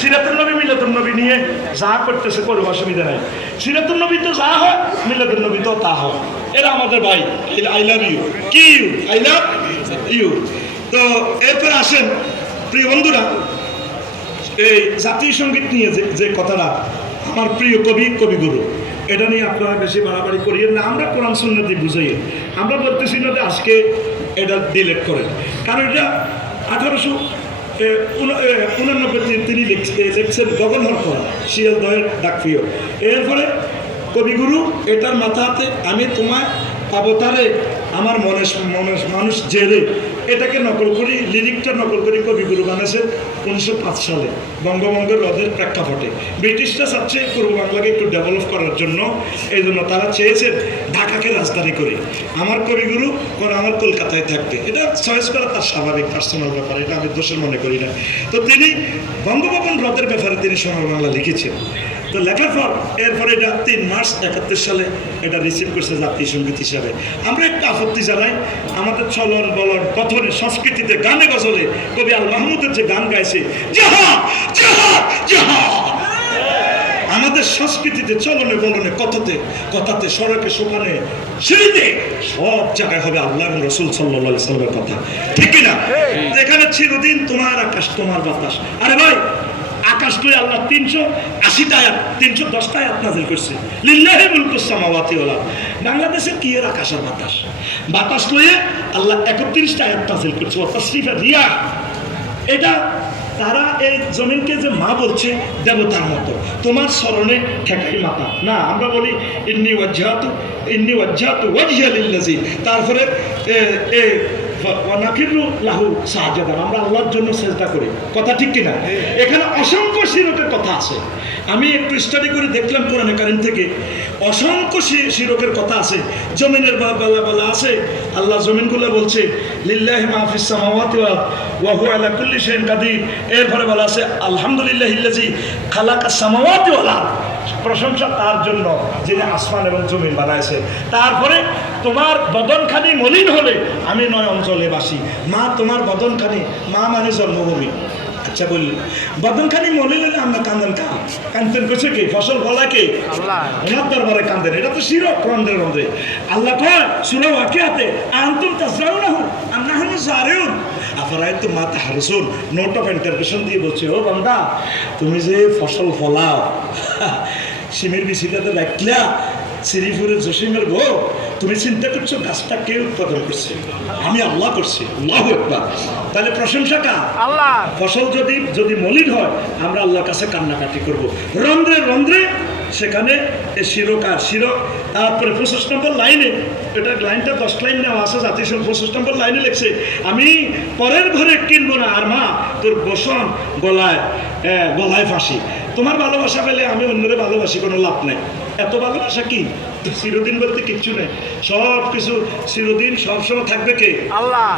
সিরাতুল নবী মিলাতুল নবী নিয়ে যা করতেছে কোনো অসুবিধা নাই। সিরাতুল নবী তো যা হয় মিলাতুল নবী তো তা হয়। এরা আমাদের ভাই আই লাভ ইউ কি ইউ আই লাভ ইউ তো এরপর আসেন, প্রিয় বন্ধুরা, এই জাতীয় সংগীত নিয়ে যে যে কথাটা, আমার প্রিয় কবি, কবিগুরু, এটা নিয়ে আপনারা বেশি বাড়াবাড়ি করিয়েন না। আমরা কোরআন, সুন্নতি বুঝাই। আমরা বলতেছি না যে আজকে এটা ডিলেট করেন। কারণ এটা আঠারোশো উনানব্বই তিনি লিখছেন গগনহর করা শিয়ালদহের ডাকপ্রিয়। এরপরে কবিগুরু, এটার মাথাতে আমি তোমায় অবতারে, আমার মনে মানুষ জেলে। এটাকে নকল করি, লিরিকটা নকল করি কবিগুরু বানিয়েছে উনিশশো পাঁচ সালে। বঙ্গবঙ্গের হ্রদের প্রেক্ষাপটে। ব্রিটিশরা চাচ্ছে পূর্ব বাংলাকে একটু ডেভেলপ করার জন্য এই জন্য তারা চেয়েছেন ঢাকাকে রাজধানী করে। আমার কবিগুরু ওরা আমার কলকাতায় থাকবে। এটা চয়েস করা তার স্বাভাবিক পার্সোনাল ব্যাপার, এটা আমি দোষের মনে করি না। তো তিনি বঙ্গভবন হ্রদের ব্যাপারে তিনি সোনার বাংলা লিখেছেন। তো লেখার পর এরপরে এটা তিন মার্চ একাত্তর সালে এটা রিসিভ করছে জাতীয় সংগীত হিসাবে। আমরা একটা আপত্তি জানাই আমাদের চলন বলন কথনে সংস্কৃতিতে গানে গজলে কবি আল মাহমুদের যে গান গাইছে যাহা যাহা যাহা আমাদের সংস্কৃতিতে চলনে বলনে কথাতে কথাতে সড়কে সোপানে সিঁড়িতে সব জায়গায় হবে আল্লাহ এবং রসুল সাল্লাহ সাল্লামের কথা। ঠিক কিনা? এখানে চিরদিন তোমার আকাশ তোমার বাতাস। আরে ভাই লই আল্লাহ তিনশো আশিটা আয়াত, তিনশো দশটা করছে। লিল্লাহি মুলকুস সামাওয়াতি ওয়াল আরদ। বাংলাদেশের কি এর আকাশ আর বাতাস? বাতাস লয়ে আল্লাহ একত্রিশটা আয়াত নাজিল করছে তসরিফা রিয়া। এটা তারা এই জমিনকে যে মা বলছে, দেবতার মতো। তোমার স্মরণে ঠেকাই মাতা। না, আমরা বলি, ইন্নি ওয়াজ্জাহাতু ইন্নি ওয়াজ্জাহাতু ওয়াজহিয়া লিল্লাজি তারপরে এ লাহু সাহায্যাদান আমরা আল্লাহর জন্য চেষ্টা করি। কথা ঠিক কিনা? এখানে অসংখ্য শিরকের কথা আছে। আমি একটু স্টাডি করে দেখলাম কোরআনে কারিম থেকে। অসংখ্য শিরকের কথা আছে। জমিনের বেলা বেলা আছে। আল্লাহ জমিনগুলো বলছে লিল্লাহ মাহফিস সামাওয়াতি ওয়া ওয়া হুয়া আলা কুল্লি শাইইন কাদির। এরপরে বলা আছে আলহামদুলিল্লাহ ইল্লাজি খালাকা সামাওয়াতি ওয়াল আরদ প্রশংসা তার জন্য যিনি আসমান এবং জমিন বানাইছে। তারপরে তোমার বদনখানি মলিন হলে আমি নয় অঞ্চলে বাসি মা, তোমার বদনখানি, মা মানে জন্মভূমি। আচ্ছা বললি। বদনখানি মলিন হলে আমরা কান্দেন কা কান্দেন করছে কি? ফসল ফলা কে? আল্লাহ। ওনার দরবারে কান্দেন এটা তো শিরক রন্ধ্রে রন্ধ্রে আল্লাহ কয়, সুরা ওয়াকিয়াতে, আনতুম তাসরাউনাহু আন্নাহনু জারিউন। আফারাই তো মা তাহারসুন। নোট অফ ইন্টারপ্রেশন দিয়ে বলছে, ও বান্দা, তুমি যে ফসল ফলাও সিমের বিচিটাতে রাখলা শ্রীপুরের জসিমের বউ তুমি চিন্তা করছ গাছটা কে উৎপাদন করছে? আমি আল্লাহ করছি আল্লাহ একবার তাহলে প্রশংসা কা আল্লাহ। ফসল যদি যদি মলিন হয় আমরা আল্লাহর কাছে কান্নাকাটি করব। রন্ধ্রে রন্ধ্রে সেখানে শিরকার শিরক তারপরে পঁচিশ নম্বর লাইনে, এটা লাইনটা দশ লাইন নেওয়া আছে জাতীয় সংঘ পঁচিশ নম্বর লাইনে লিখছে, আমি পরের ঘরে কিনবো না, আর মা, তোর বসন গলায় গলায় ফাঁসি। তোমার ভালোবাসা পেলে আমি অন্যরে ভালোবাসি, কোনো লাভ নাই। এত ভালোবাসা কি? চিরদিন বলতে কিচ্ছু নেই। সব কিছু চিরদিন সবসময় থাকবে কে? আল্লাহ।